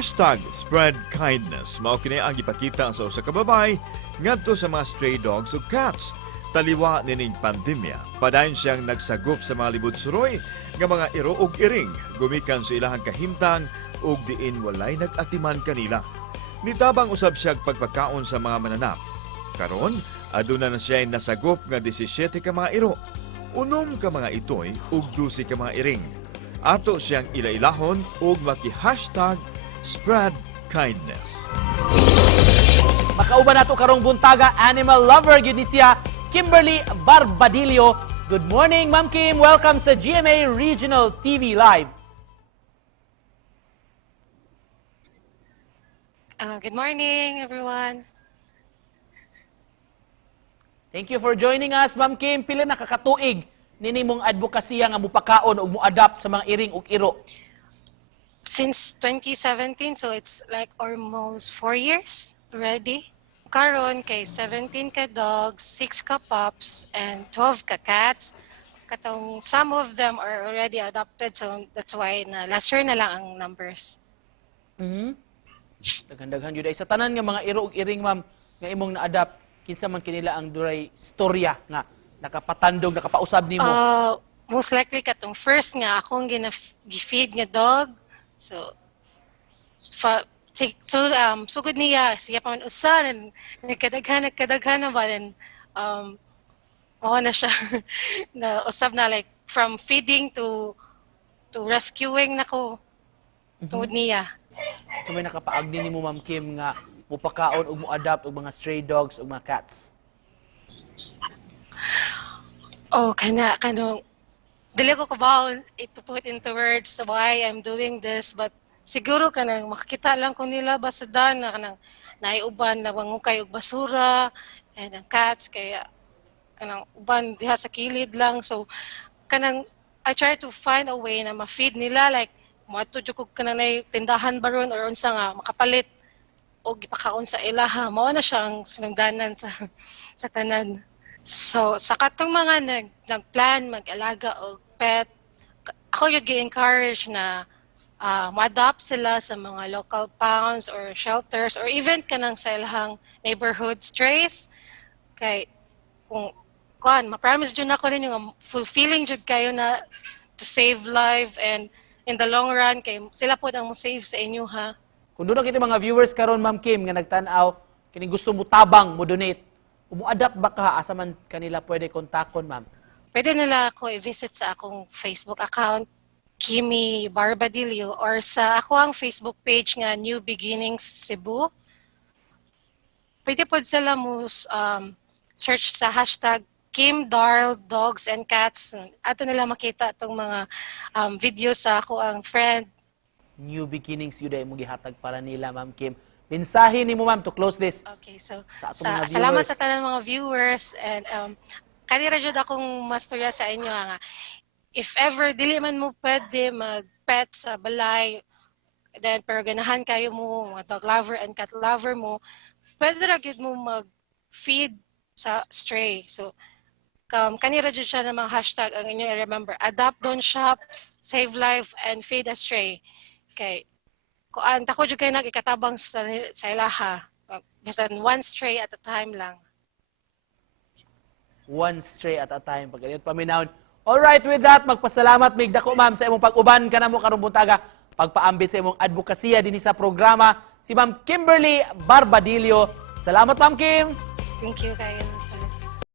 Spread kindness mao kini ang ipakita sa usa ka babay ngadto sa mga stray dogs ug cats. Taliwa nining pandemya, padayon siyang nagsagop sa mga libot-suroy nga mga iro ug iring gumikan sa ilahang kahimtang ug diin walay nag-atiman kanila. Nitabang usab siya pagpakaon sa mga mananap. Karon, aduna na siya nasagop nga 17 ka mga iro, 6 ka mga itoy ug 12 ka mga iring. Ato siyang ilailahon ug maki-spread kindness. Makauban nato karong buntaga, animal lover gyud ni siya, Kimberly Barbadillo. Good morning, Ma'am Kim. Welcome sa GMA Regional TV Live. Good morning, everyone. Thank you for joining us, Ma'am Kim. Pila nakakatuig nini mong advokasya nga mupakaon ug mo-adapt sa mga iring ug iro? Since 2017, so it's like almost 4 years already. Karon kay 17 ka dogs, 6 ka pups, and 12 ka cats. Katong some of them are already adopted, so that's why na last year na lang ang numbers. Daghan-daghan jud ay sa tanan nga mga iro ug iring, ma'am, nga imong na-adapt, kinsa man kinila ang duray storya nga nakapatandog, nakapausab nimo? Most likely katong first nga akong gina-feed nga dog. So sugod niya siya pa man usan, nagkadaghan na ba, then na siya na usab na, like from feeding to rescuing nako tungod niya. So may nakapaagdi nimo, Ma'am Kim, nga mupakaon ug mo-adapt og mga stray dogs ug mga cats? Kanong dili ko kabaw to put into words why I'm doing this, but siguro kanang makita lang ko nila basadan na kanang naiuban na wangukay og basura, and ang cats kaya kanang uban diha sa kilid lang, so kanang I try to find a way na ma-feed nila, like moadto jud ko kanang nay tindahan baron or unsa nga makapalit og ipakaon sa ilaha. Mao na siya ang sinungdanan sa tanan. So sa katong mga nagplan mag-alaga og pet, ako yung gi-encourage na ma-adopt sila sa mga local pounds or shelters or even kanang sa ilahang neighborhood strays. Kay kung ma-promise jud nako rin yung fulfilling jud kayo na to save life, and in the long run kay sila pod ang mo save sa inyo, ha. Kung doon kini mga viewers karon, Ma'am Kim, nga nagtan-aw kini gusto mo tabang mo donate, umu-adapt ba ka, asa man kanila pwede kontakon, ma'am? Pwede nila ako i-visit sa akong Facebook account, Kimmy Barbadillo, or sa ako ang Facebook page nga New Beginnings Cebu. Pwede po sila mo search sa hashtag Kim Darl Dogs and Cats. Ato nila makita itong mga videos sa ako ang friend. New Beginnings yun ay mong gihatag para nila, Ma'am Kim. Mensahe ni mo, ma'am, to close this. Okay, so mga salamat viewers. sa tanan mga viewers, and kanira jud akong mastorya sa inyo nga if ever dili man mo pwede mag-pet sa balay, then pero ganahan kayo mo mga dog lover and cat lover mo, pwede ra gyud mo mag-feed sa stray. So kanira jud siya ng mga hashtag ang inyo i-remember: adopt, don't shop, save life, and feed a stray. Kay kuan tako jud kay nag-ikatabang sa ilaha, bisan one stray at a time lang. One stray at a time. Pag ganyan paminahon. Alright, with that, magpasalamat mig dako, ma'am, sa imong pag-uban ka na mo karong buntaga, pagpaambit sa imong advokasya dinhi sa programa, si Ma'am Kimberly Barbadillo. Salamat, Ma'am Kim. Thank you kayo.